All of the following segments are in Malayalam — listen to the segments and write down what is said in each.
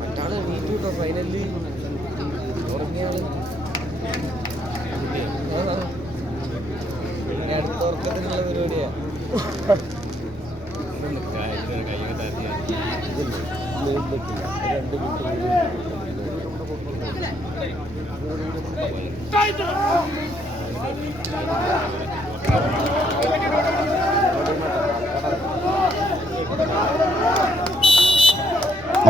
മറ്റാള് നീട്ടിട്ടോ ഫൈനലിൽ ഉറങ്ങിയാള് അടുത്ത ഉറക്കത്തിനുള്ള പരിപാടിയാ.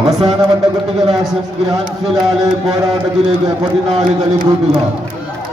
അവസാന വട്ടക്കെട്ടുകലാശം ഗ്രാൻഡ് ഫിനാലെ പോരാട്ടത്തിലേക്ക് 14 കളിക്കൂട്ടുകാർ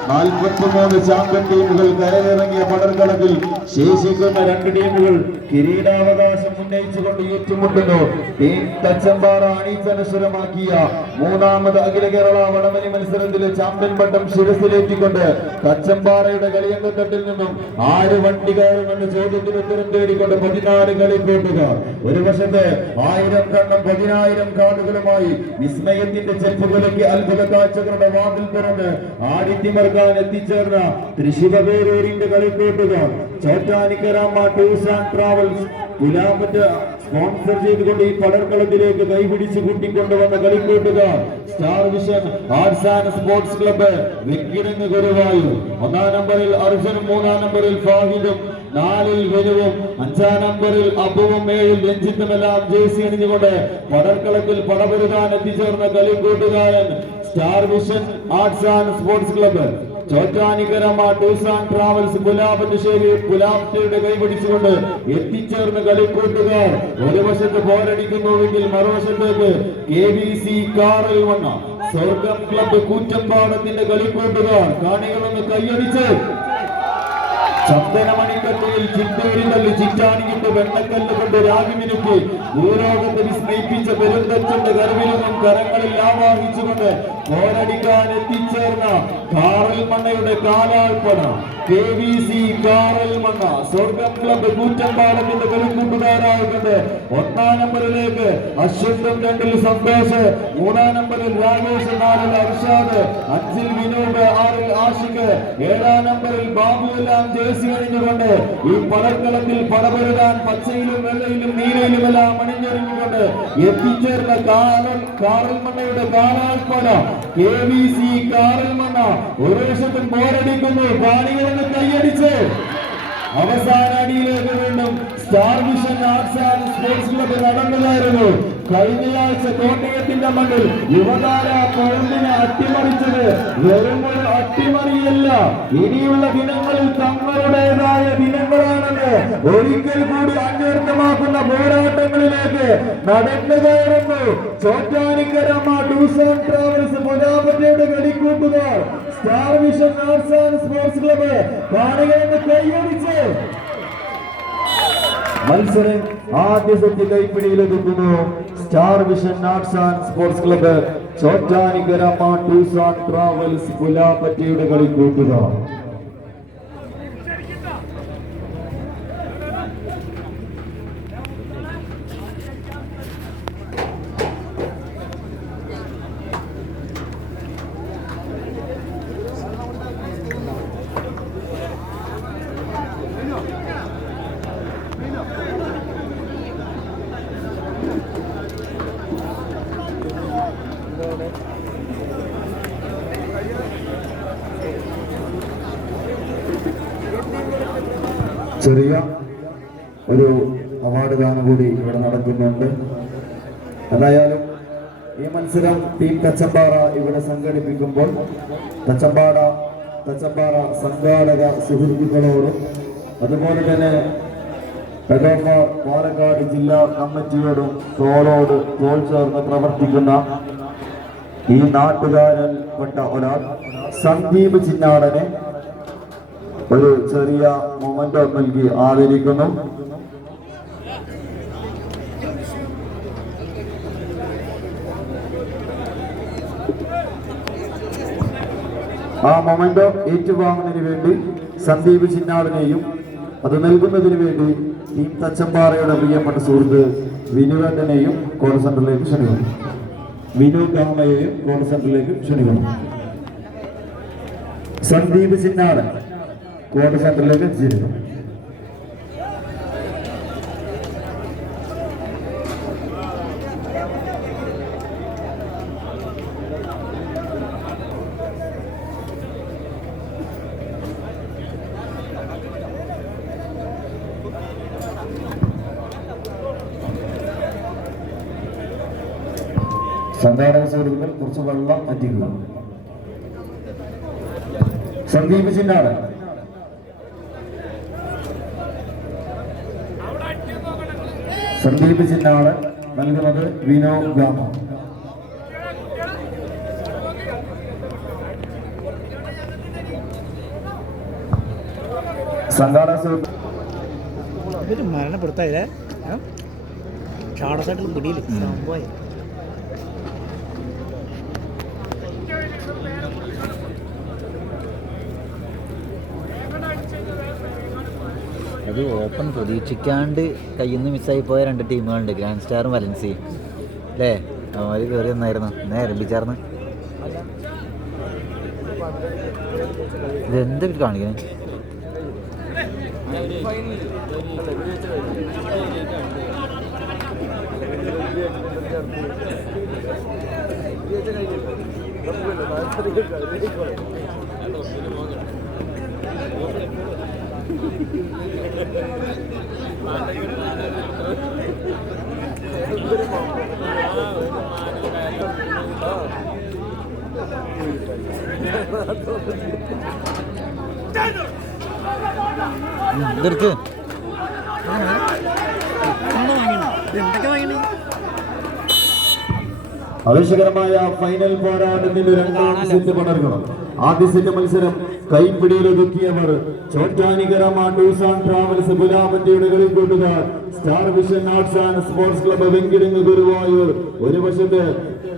43 ചാമ്പ്യൻ ടീമുകൾ കരയിറങ്ങിയ പടർക്കളത്തിൽ ശേഷിക്കുന്ന 2 ടീമുകൾ കിരീടാവകാശം ഉന്നയിച്ചുകൊണ്ട് ഏറ്റുമുട്ടുന്നു. ടീം തച്ചമ്പാറ അണിച്ചനശ്വരമാക്കിയ 3ാമത് അഖില കേരള വടംവലി മത്സരത്തിലെ ചാമ്പ്യൻ പട്ടം ശിരസിലേറ്റിക്കൊണ്ട് തച്ചമ്പാറയുടെ കളിയങ്കത്തട്ടിൽ നിന്നും 6 വണ്ടികാരുമെന്ന് ചോദ്യത്തിന് ഉത്തരം തേടിക്കൊണ്ട് 14 കളിക്കൂട്ടുകാർ. ഒരു വശത്ത് 1000 കണ്ണം 10000 കാർഡുകളുമായി വിസ്മയത്തിന്റെ ചെപ്പുകലയ്ക്ക് അത്ഭുത കാഴ്ചകളുടെ വാതിൽ തുറന്ന് ആദിത്യമർഗ എത്തിച്ചേർന്ന തൃശ്ശിവപേരൂരിന്റെ കളിക്കൂട്ടുകാർ Chottanikkaramma tours and travels Pulamattu sponsor ചെയ്തുകൊണ്ട് ഈ പടർക്കളത്തിലേക്ക് കൈപിടിച്ച് കൂട്ടിക്കൊണ്ടുവന്ന കളിക്കൂട്ടുകാർ star vision arts and sports club Venkitangu Guruvayur. 1-ാം നമ്പറിൽ അർജുനും 3-ാം നമ്പറിൽ ഫാഹിദും 4-ൽ വെനുവും 5-ാം നമ്പറിൽ അബുവും 7-ൽ രഞ്ജിത്തുമെല്ലാം ജേഴ്സി അണിഞ്ഞുകൊണ്ട് പടർക്കളത്തിൽ പടപൊരുതാൻ എത്തിച്ചേർന്ന കളിക്കൂട്ടുകാരൻ star vision arts and sports club Chottanikkaramma tours and travels Pulapathussery പുലാപ്റ്റയുടെ കൈപിടിച്ചുകൊണ്ട് എത്തിച്ചേർന്ന കളിക്കൂട്ടുകാർ ഒരു വശത്ത് പോരടിക്കുന്നുവെങ്കിൽ മറുവശത്തേക്ക് KVC കാറിൽ വന്ന സ്വർഗം ക്ലബ്ബ് കൂറ്റമ്പാടത്തിന്റെ കളിക്കൂട്ടുകാർ കാണികളൊന്ന് കൈയടിച്ച് ചന്ദനമണിക്കട്ടയിൽ ചിന്തേരി തള്ളി ചിറ്റാണിയിട്ട് വെണ്ണക്കല്ല് കൊണ്ട് രാഗിമിനുക്ക് ഭൂലോകത്തെ വിസ്മയിപ്പിച്ച പെരുന്തച്ചന്റെ കരവിലും കരങ്ങളിൽ ആവാഹിച്ചുകൊണ്ട് പോരടിക്കാൻ എത്തിച്ചേർന്ന കാറൽ മണ്ണയുടെ കാലാൾപ്പട KVC കാറൽ മണ്ണ സ്വർഗം ക്ലബ്ബ് കൂറ്റമ്പാടത്തിന്റെ കളിക്കൂട്ടുകാരായിട്ടുണ്ട്. 1-ാം നമ്പറിലേക്ക് അശ്വന്തം 2-ൽ സന്തോഷ്, 3-ാം നമ്പറിൽ രാകേഷ്, 4-ൽ അർഷാദ്, 5-ൽ വിനോദ്, 6-ൽ ആഷിഖ്, 7-ാം നമ്പറിൽ ബാബു എല്ലാം ജേഴ്സി അണിഞ്ഞുകൊണ്ട് ഈ പടക്കളത്തിൽ പടപൊരുതാൻ പച്ചയിലും വെള്ളയിലും നീലയിലുമെല്ലാം അണിഞ്ഞൊരുങ്ങിക്കൊണ്ട് എത്തിച്ചേർന്ന കാറൽ മണ്ണയുടെ കാലാൾപ്പട KVC കാറൽ മണ്ണ ഒരു വശത്തും പോരടിക്കുന്നു. കാണികളെന്ന് കൈയടിച്ച് അവസാന അടിയിലേക്ക് വീണ്ടും star vision arts and sports club നടന്നതായിരുന്നു. കഴിഞ്ഞയാഴ്ച കോട്ടയത്തിന്റെ മണ്ണിൽ യുവതാര പൗണ്ടിനെ അട്ടിമറിച്ചത് വെറുമൊരു അട്ടിമറിയല്ല, ഇനിയുള്ള ദിനങ്ങളിൽ തങ്ങളുടേതായ ദിനങ്ങളാണെന്ന് ഒരിക്കൽ കൂടി അന്വർത്ഥമാക്കുന്ന പോരാട്ടങ്ങളിലേക്ക് നടന്നു കയറുന്നു. ചോറ്റാനിക്കരമ്മ ടൂർസ് ആൻഡ് ട്രാവൽസ് പുലാപറ്റയുടെ കളിക്കൂട്ടുകാർ star vision arts and sports club കാണികളെന്ന് കൈയടിച്ച് മത്സരം ആദ്യ സെറ്റ് കൈപ്പിടിയിലെത്തുന്നു. Star vision arts and sports club Chottanikkaramma tours and travels പുലാപറ്റയുടെ കളിക്കൂട്ടുകാർ. ചെറിയ ഒരു അവാർഡ് ദാനം കൂടി ഇവിടെ നടക്കുന്നുണ്ട്. എന്തായാലും ഈ മത്സരം ടീം തച്ചമ്പാറ ഇവിടെ സംഘടിപ്പിക്കുമ്പോൾ തച്ചമ്പാറ സംഘാടക സുഹൃത്തുക്കളോടും അതുപോലെ തന്നെ പാലക്കാട് ജില്ലാ കമ്മിറ്റിയോടും തോൾ ചേർന്ന് പ്രവർത്തിക്കുന്ന ഈ നാട്ടുകാരൻ പെട്ട ഒരാൾ സന്ദീപ് ചിന്നാടനെ ഒരു ചെറിയ മൊമെന്റോ നൽകി ആദരിക്കുന്നു. ആ മൊമെന്റോ ഏറ്റുവാങ്ങുന്നതിന് വേണ്ടി സന്ദീപ് ചിന്നാടിനെയും അത് നൽകുന്നതിന് വേണ്ടി ടീം തച്ചമ്പാറയുടെ പ്രിയപ്പെട്ട സുഹൃത്ത് വിനുവേട്ടനെയും കോൾ സെന്ററിലേക്ക് ക്ഷണിക്കുന്നു. വിനു ഗാമയെയും കോൾ സെന്ററിലേക്ക് ക്ഷണിക്കുന്നു. സന്ദീപ് ചിന്നാടൻ കോൾ സെന്ററിലേക്ക് ക്ഷണിക്കുന്നു. സംഘാടക സുഹൃത്തുക്കൾ കുറച്ച് വെള്ളം എത്തിക്കുക. സന്ദീപ് ചിന്നാടൻ നൽകുന്നത് വിനോ ഗാമ. സംഘാടക സുഹൃത്തുക്കൾ മരണപ്പെടുത്തായില്ലേ ചാടസായിട്ടുള്ള പിടിയില്ല സംഭവമായി. അത് ഓപ്പൺ പ്രതീക്ഷിക്കാണ്ട് കയ്യിൽ നിന്ന് മിസ്സായി പോയ രണ്ട് ടീമുകളുണ്ട്, ഗ്രാൻഡ് സ്റ്റാറും വലൻസിയും അല്ലേ? അവർ കയറി ഒന്നായിരുന്നു എന്നെ ആരംഭിച്ചാർന്ന്. ഇതെന്താ കാണിക്കുന്നത്? ഇതെടുത്ത് ആവേശകരമായ ഫൈനൽ പോരാട്ടത്തിന്റെ രണ്ടാം സെറ്റ് പടർക്കണം. ആദ്യ സെറ്റ് മത്സരം കൈപ്പിടിയിലൊതുക്കിയവർ ചോറ്റാനിക്കരമ്മ ടൂർസ് ആൻഡ് ട്രാവൽസ് പുലാമറ്റയുടെ കളിക്കൂട്ടുകാർ star vision arts and sports club Venkitangu Guruvayur. ഒരു വശത്ത്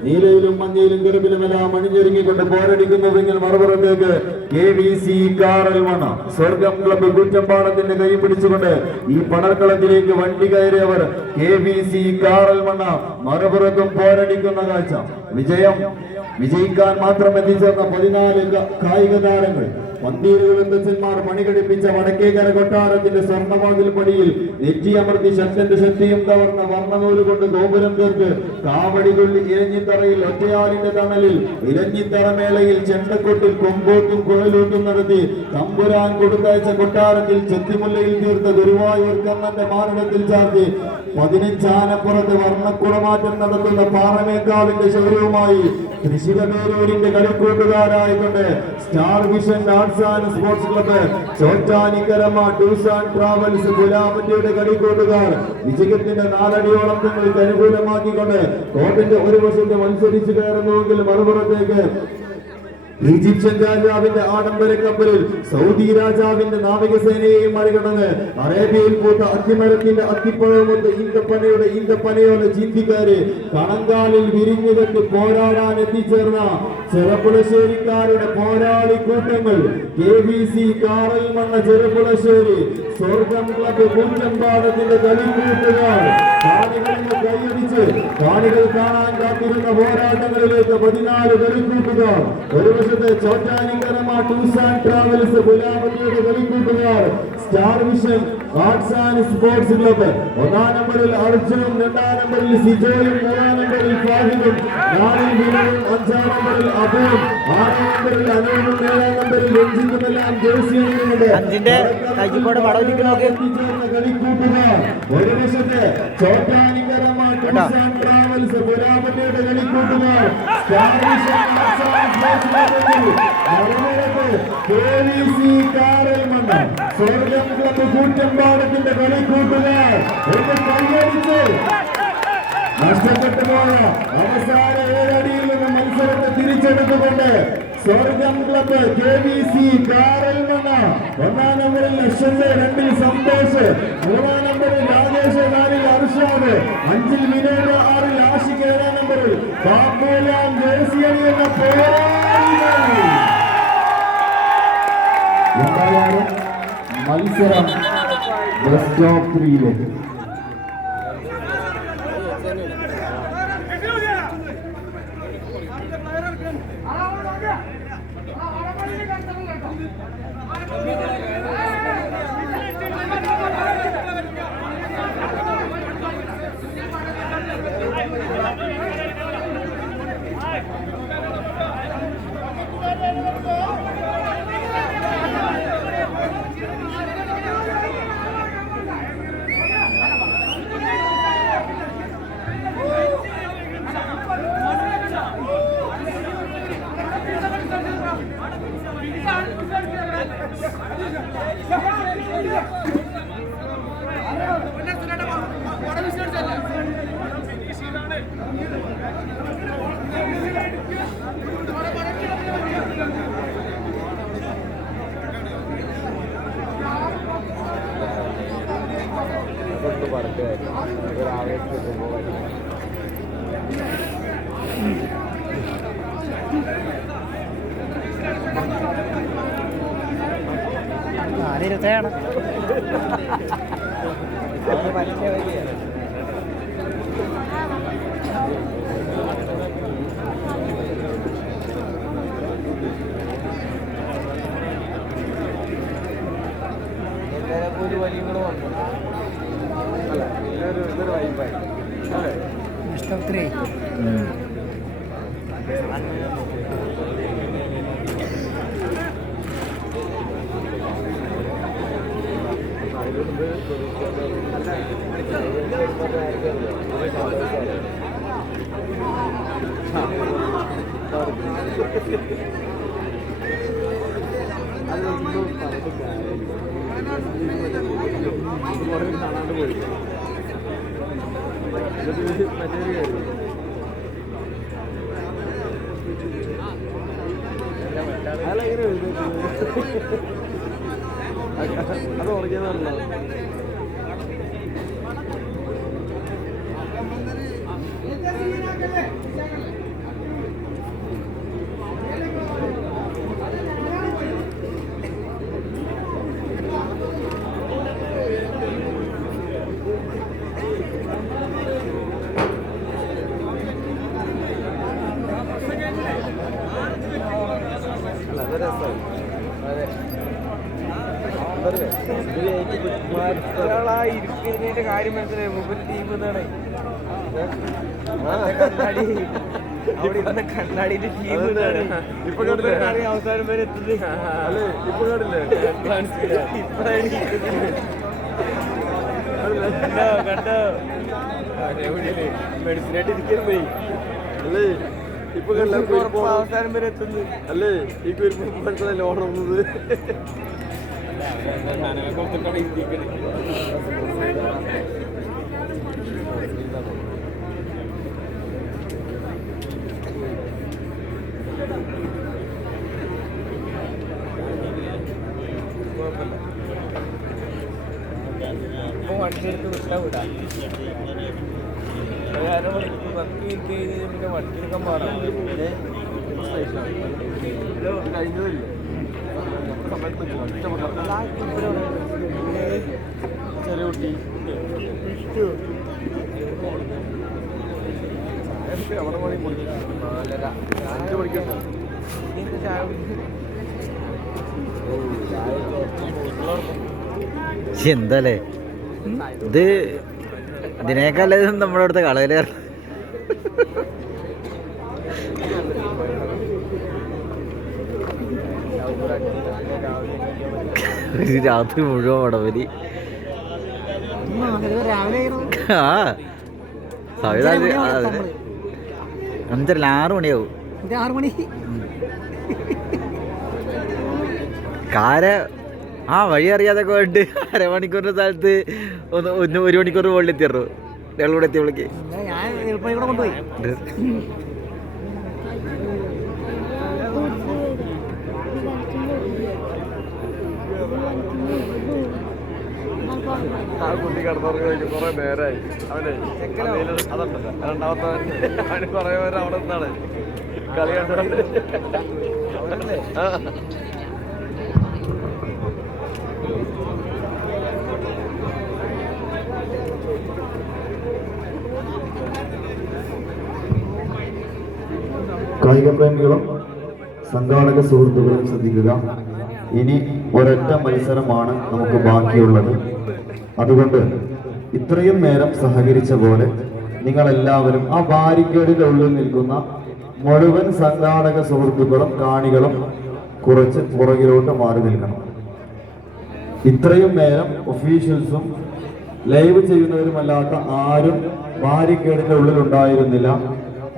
നീലയിലും മഞ്ഞയിലും കറുപ്പിലുമെല്ലാം അണിഞ്ഞൊരുങ്ങിക്കൊണ്ട് പോരടിക്കുന്നുവെങ്കിൽ മറുപുറത്തേക്ക് KVC കാറൽമണ്ണ സ്വർഗം ക്ലബ്ബ് കുറ്റമ്പാടത്തിന്റെ കൈ പിടിച്ചുകൊണ്ട് ഈ പടർക്കളത്തിലേക്ക് വണ്ടി കയറിയവർ KVC കാറൽമണ്ണ മറുപുറത്തും പോരടിക്കുന്ന കാഴ്ച. വിജയിക്കാൻ മാത്രം എത്തിച്ചേർന്ന 14 കായിക താരങ്ങൾ പന്തീരുകളും തച്ചന്മാർ പണികടിപ്പിച്ച വടക്കേക്കര കൊട്ടാരത്തിന്റെ സ്വർണ്ണവാതിൽ പടിയിൽ നെറ്റിയമർത്തി ശക്തന്റെ ശക്തിയും തവർന്ന വർണ്ണനൂല് കൊണ്ട് ഗോപുരം തീർത്ത് കാവടികൊള്ളി ഇലഞ്ഞിത്തറയിൽ ഒറ്റയാലിന്റെ തണലിൽ ഇലഞ്ഞിത്തറമേളയിൽ ചെണ്ടക്കൊട്ടിൽ കൊമ്പോട്ടും കുഴലൂട്ടും നടത്തി തമ്പുരാൻ കൊടുത്തയച്ച കൊട്ടാരത്തിൽ ചെത്തിമുല്ലയിൽ തീർത്ത ഗുരുവായൂർ കണ്ണന്റെ മാരണത്തിൽ ചാർത്തി 15 ആനപ്പുറത്ത് വർണ്ണക്കുടമാറ്റം നടത്തുന്ന പാറമേക്കാവിന്റെ ശൗര്യവുമായി തൃശ്ശിവമേരൂരിന്റെ കളിക്കൂട്ടുകാരായിക്കൊണ്ട് star vision arts and sports club Chottanikkaramma tours and travels പുലാമറ്റയുടെ കളിക്കൂട്ടുകാർ വിജയത്തിന്റെ 4 അടിയോളം തങ്ങൾക്ക് അനുകൂലമാക്കിക്കൊണ്ട് കോർട്ടിന്റെ ഒരു വശത്ത് മത്സരിച്ചു കയറുന്നുവെങ്കിൽ മറുപുറത്തേക്ക് ഈജിപ്ഷ്യൻ രാജാവിന്റെ ആഡംബര കപ്പലിൽ സൗദി രാജാവിന്റെ നാവികസേനയെയും മറികടന്ന് അറേബ്യയിൽ പൂത്ത അത്തിമരത്തിന്റെ അത്തിപ്പഴമൊത്ത് ഈന്തപ്പനയോടെ ചിന്തിക്കാര് കണങ്കാലിൽ വിരിഞ്ഞുകെട്ട് പോരാടാൻ എത്തിച്ചേർന്ന ചെറുപ്പുളശ്ശേരിക്കാരുടെ പോരാളി കൂട്ടങ്ങൾ KVC കാറൽമണ്ണ ചെറുപ്പുളശ്ശേരി സ്വർഗം ക്ലബ്ബ് കുറ്റമ്പാടത്തിന്റെ കളിക്കൂട്ടുകാർ കാണികളിൽ കൈയടിച്ച് കാണികൾ കാണാൻ കാത്തിരുന്ന പോരാട്ടങ്ങളിലേക്ക് 14 കളിക്കൂട്ടുകാർ. ഒരു വശത്ത് ചോറ്റാനിക്കരമ്മ ടൂർസ് ആൻഡ് ട്രാവൽസ് പുലാമറ്റയുടെ കളിക്കൂട്ടുകാർ star vision arts and sports club. 1-ാം നമ്പറിൽ അർജുനും 2-ാം നമ്പറിൽ സിജോയും 3-ാം നമ്പറിൽ ഫാഹിദും 4-ൽ വിനോദും 5-ാം നമ്പറിൽ അബുവും 6-ാം നമ്പറിൽ അനൂപും 7-ാം നമ്പറിൽ രഞ്ജിത്തുമെല്ലാം ജേഴ്സിയുണ്ട്. കളിക്കൂട്ടുകാർ. ഒരു വശത്ത് Chottanikkaramma tours and travels travels പുലാമറ്റയുടെ കളിക്കൂട്ടുകാർ സ്റ്റാർ വിഷൻ KVC കാരൽമണ്ണ സ്വർഗം ക്ലബ് കൂറ്റമ്പാടത്തിന്റെ കളിക്കൂട്ടുകാർ ഒന്ന് കൈയടിച്ച് നഷ്ടപ്പെട്ടു പോയ അവസാന 7 അടിയിൽ നിന്ന് മത്സരത്തെ തിരിച്ചെടുത്തുകൊണ്ട് സ്വർഗം ക്ലബ് KVC കാരൽമണ്ണ 1-ാം നമ്പറിൽ ലക്ഷന്റെ 2-ൽ സന്തോഷ് 3-ാം നമ്പറിൽ രാജേഷ് 4-ൽ അർഷാദ് 5-ൽ വിനോദ് 6-ൽ ആഷിഖ് 7-ാം നമ്പറിൽ ബാബുലാം ജേഴ്സി അണിയുന്ന പോരാളികൾ. എന്തായാലും മത്സരം ബെസ്റ്റ് ഓഫ് 3-ലേക്ക്. ആദ്യം ഒരു വലിയ കൂടെ വന്നു അല്ല ഇതൊരു വൈബായി അല്ലേ ഇഷ്ടം 3 കാണാണ്ട് പോയി അല്ല ഇങ്ങനെ അത് ഉറങ്ങിയതാണല്ലോ. ഇരിക്കുന്നതിന്റെ കാര്യം മനസ്സിലായി. മുമ്പിൽ ടീം എന്നാണ് കണ്ണാടി അവിടെ ഇരുന്ന കണ്ണാടിന്റെ ടീം ഇപ്പൊ അവസാനം വരെ എത്തുന്നത് അല്ലേ? ഇപ്പൊ കണ്ടില്ലേ? കണ്ടോ മെഡിസിനായിട്ട് ഇരിക്കാൻ പോയി അല്ലേ? ഇപ്പൊ അവസാനം വരെ എത്തുന്നത് അല്ലേ? ഈ മനസ്സിലല്ലേ ഓർമ്മത് ഇപ്പൊ വണ്ടി എടുത്ത് വിട്ടാ വിടാം. 10 മിനിറ്റ് 10 മിനിറ്റ് കഴിഞ്ഞ് പിന്നെ വണ്ടി എടുക്കാൻ പാടാം. കഴിഞ്ഞതല്ലേ ചെറിയ കുട്ടി അവിടെ പണി പോയി 4:30 5 മണിക്കുണ്ട്. എന്താല്ലേ ഇത്? ഇതിനേക്കാൾ നമ്മുടെ അടുത്ത കളയിലേറെ രാത്രി മുഴുവൻ വടവലി. ആ അഞ്ചരല്ല 6 മണിയാവും. 6 മണി കാര വഴി അറിയാതൊക്കെ വേണ്ടി അരമണിക്കൂറിന്റെ സ്ഥലത്ത് 1 മണിക്കൂർ മുകളിൽ എത്തിയറു. ഞങ്ങളിവിടെ എത്തിയപ്പോഴേക്ക് ഞാൻ എളുപ്പം ഇവിടെ കൊണ്ടുപോയി. ആ കുട്ടി കിടന്നുറങ്ങി കുറെ നേരമായി. അവനെ അതുണ്ടല്ലോ 2ാമത്തെ കുറെ പേര് അവിടെ നിന്നാണ് കളി കണ്ടത്. കായിക പ്രേമികളും സംഘാടക സുഹൃത്തുക്കളും ശ്രദ്ധിക്കുക. ഇനി ഒരൊറ്റ മത്സരമാണ് നമുക്ക് ബാക്കിയുള്ളത്. അതുകൊണ്ട് ഇത്രയും നേരം സഹകരിച്ച പോലെ നിങ്ങളെല്ലാവരും ആ ബാരിക്കേഡിന്റെ ഉള്ളിൽ നിൽക്കുന്ന മുഴുവൻ സംഘാടക സുഹൃത്തുക്കളും കാണികളും കുറച്ച് പുറകിലോട്ട് മാറി നിൽക്കണം. ഇത്രയും നേരം ഒഫീഷ്യൽസും ലൈവ് ചെയ്യുന്നവരുമല്ലാത്ത ആരും ബാരിക്കേഡിന്റെ ഉള്ളിൽ ഉണ്ടായിരുന്നില്ല.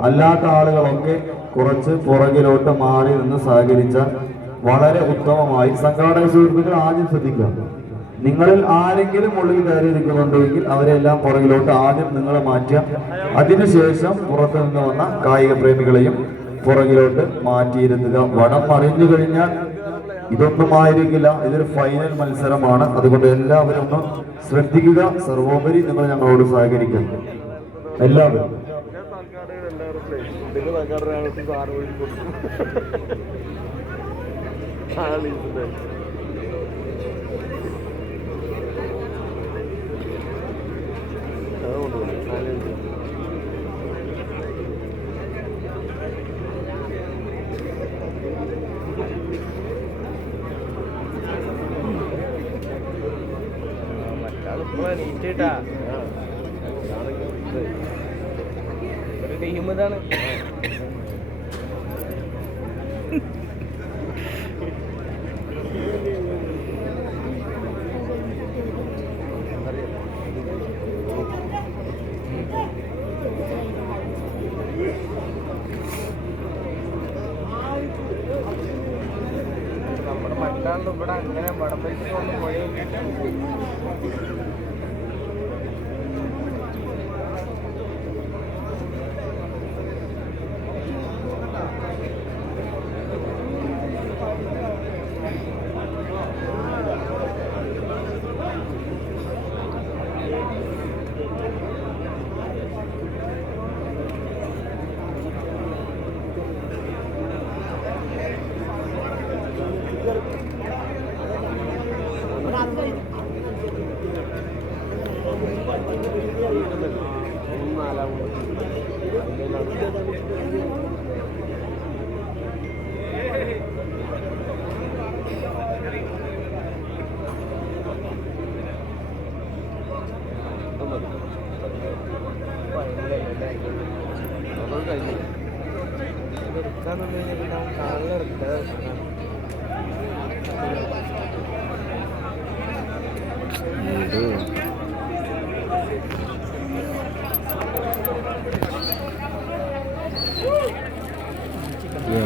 അല്ലാത്ത ആളുകളൊക്കെ കുറച്ച് പുറകിലോട്ട് മാറി നിന്ന് സഹകരിച്ചാൽ വളരെ ഉത്തമമായി. സംഘാടക സുഹൃത്തുക്കൾ ആദ്യം ശ്രദ്ധിക്കുക. നിങ്ങളിൽ ആരെങ്കിലും ഉള്ളിൽ കയറിയിരിക്കുന്നുണ്ടെങ്കിൽ അവരെല്ലാം പുറകിലോട്ട് ആദ്യം നിങ്ങളെ മാറ്റുക. അതിനുശേഷം പുറത്തു നിന്ന് വന്ന കായിക പ്രേമികളെയും പുറകിലോട്ട് മാറ്റിയിരുത്തുക. വടം മറിഞ്ഞു കഴിഞ്ഞാൽ ഇതൊന്നും ആയിരിക്കില്ല. ഇതൊരു ഫൈനൽ മത്സരമാണ്. അതുകൊണ്ട് എല്ലാവരും ഒന്ന് ശ്രദ്ധിക്കുക. സർവോപരി നിങ്ങൾ ഞങ്ങളോട് സഹകരിക്കുക. എല്ലാവരും നീറ്റാ ഒരു ടീം ഇതാണ്. നമ്മുടെ മറ്റാണ്ട് ഇവിടെ അങ്ങനെ വടംവലിക്ക് കൊണ്ട് പോയി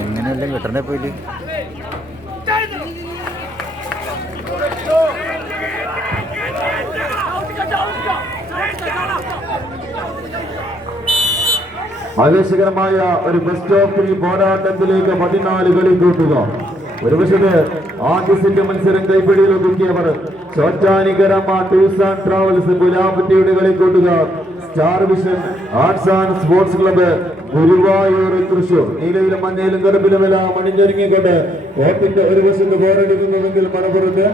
എങ്ങനെയല്ല കിട്ടണ്ടേ പോയിട്ട്. ആവേശകരമായ ഒരു ബെസ്റ്റ് ഓഫ് 3 പോരാട്ടത്തിലേക്ക് 14 കളി കൂട്ടുക. ഒരു വശത്ത് ആദ്യ സെറ്റ് മത്സരം കൈപ്പിടിയിൽ ഒതുക്കിയവർ ചോറ്റാനിക്കരമ്മ ടൂർസ് ആൻഡ് ട്രാവൽസ് പുലാപ്പറ്റിയുടെ കളി കൂട്ടുക. Star vision arts and sports club Guruvayur Thrissur. നീലയിലും മഞ്ഞയിലും കറുപ്പിലുമെല്ലാം അണിഞ്ഞൊരുങ്ങിക്കൊണ്ട് കോർട്ടിന്റെ ഒരു വശത്ത് പോരടിക്കുന്നുവെങ്കിൽ മണപ്പുറത്ത്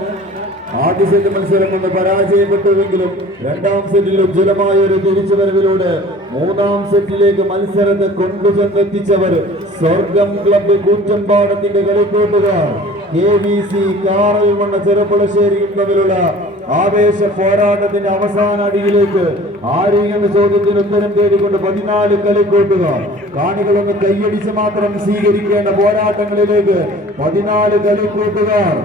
ആദ്യ സെറ്റ് മത്സരം ഒന്ന് പരാജയപ്പെട്ടുവെങ്കിലും 2ാം സെറ്റിൽ ഉജ്ജ്വലമായ ഒരു തിരിച്ചുവരവിലൂടെ 3ാം സെറ്റിലേക്ക് മത്സരത്തെ കൊണ്ടുചെന്നെത്തിച്ചവർ സ്വർഗം ക്ലബ്ബ് കൂറ്റമ്പാടത്തിന്റെ കളിക്കൂട്ടുകാർ KVC കാറൽമണ്ണ ചെറുപ്പുളശ്ശേരിയും തമ്മിലുള്ള ആവേശ പോരാട്ടത്തിന്റെ അവസാന അടിയിലേക്ക് ആര് എന്ന ചോദ്യത്തിന് ഉത്തരം തേടിക്കൊണ്ട് 14 കളിക്കൂട്ടുകാർ. കാണികളൊന്ന് കൈയടിച്ച് മാത്രം സ്വീകരിക്കേണ്ട പോരാട്ടങ്ങളിലേക്ക് 14 കളിക്കൂട്ടുകാർ.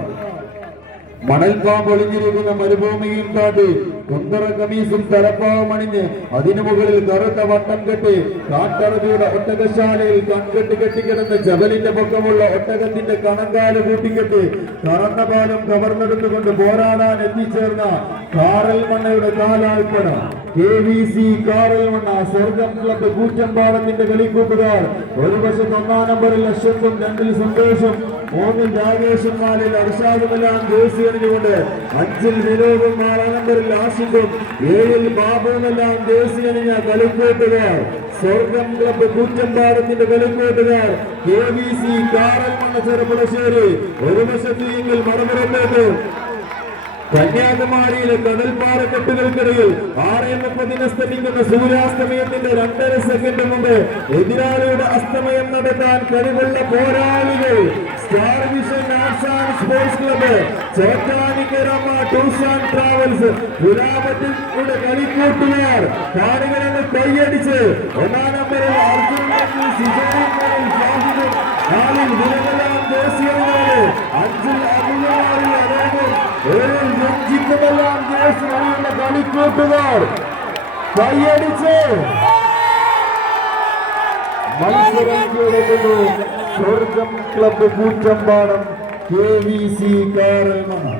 മണൽപ്പാമ്പ് ഒളിഞ്ഞിരിക്കുന്ന മരുഭൂമിയും താണ്ടി കുന്തറ കമീസും തലപ്പാവും അണിഞ്ഞ് അതിനു മുകളിൽ കറുത്ത വട്ടം കെട്ടി കാട്ടറബിയുടെ ഒട്ടകശാലയിൽ കൺകെട്ടി കെട്ടിക്കിടന്ന് ജബലിന്റെ പൊക്കമുള്ള ഒട്ടകത്തിന്റെ കണങ്കാല് കൂട്ടിക്കെട്ടി കറന്ന പാലം കവർന്നെടുത്തുകൊണ്ട് പോരാടാൻ എത്തിച്ചേർന്ന കാറൽ മണ്ണയുടെ കാലാൽപ്പട KVC കാറൽ മണ്ണ സ്വർഗം ക്ലബ് കൂറ്റമ്പാടത്തിന്റെ കളിക്കൂട്ടുകാർ ഒരു വശത്ത് 1-ാം നമ്പറിൽ അശ്വത്തും 2-ൽ സന്തോഷം 3-ൽ രാകേഷും 4-ൽ അർഷാദുമെല്ലാം ജേഴ്സി അണിഞ്ഞുകൊണ്ട് 5-ൽ വിനോദും 4-ാം നമ്പറിൽ ആഷിഖും 7-ൽ ബാബുവുമെല്ലാം ജേഴ്സി അണിഞ്ഞ കളിക്കൂട്ടുകാർ സ്വർഗം ക്ലബ് കൂറ്റമ്പാടത്തിന്റെ കളിക്കൂട്ടുകാർ KVC കാറൽ മണ്ണ ചെറുപ്പുളശ്ശേരി ഒരു വശത്ത് എങ്കിൽ മറുപുറത്തേക്ക് കന്യാകുമാരിയിലെ കടൽപ്പാറക്കെട്ടുകൾക്കിടയിൽ 6:30 സ്തമിക്കുന്ന സൂര്യാസ്തമയത്തിന്റെ 2.5 സെക്കൻഡ് മുമ്പ് എതിരാളിയുടെ അസ്തമയം നടത്താൻ കഴിവുള്ള പോരാളികൾ star vision arts and sports club Chottanikkaramma tours and travels പുരാപത്തിന്റെ കളിക്കൂട്ടുകാർ കാണികളെന്ന് കൈയടിച്ച് 1-ാം നമ്പറിൽ അർജുൻ സിജോയും 4-ൽ വിലകളാം ദേശീയമാണ് 5-ൽ അഭിമാനി അനേകം 7-ൽ രഞ്ജിത്തുമെല്ലാം ദേശീയ കളിക്കൂട്ടുകാർ കൈയടിച്ച് മത്സരം തുടങ്ങുന്നു. സ്വർഗം ക്ലബ്ബ് കൂറ്റമ്പാടം KVC കാറൽ മണ്ണ.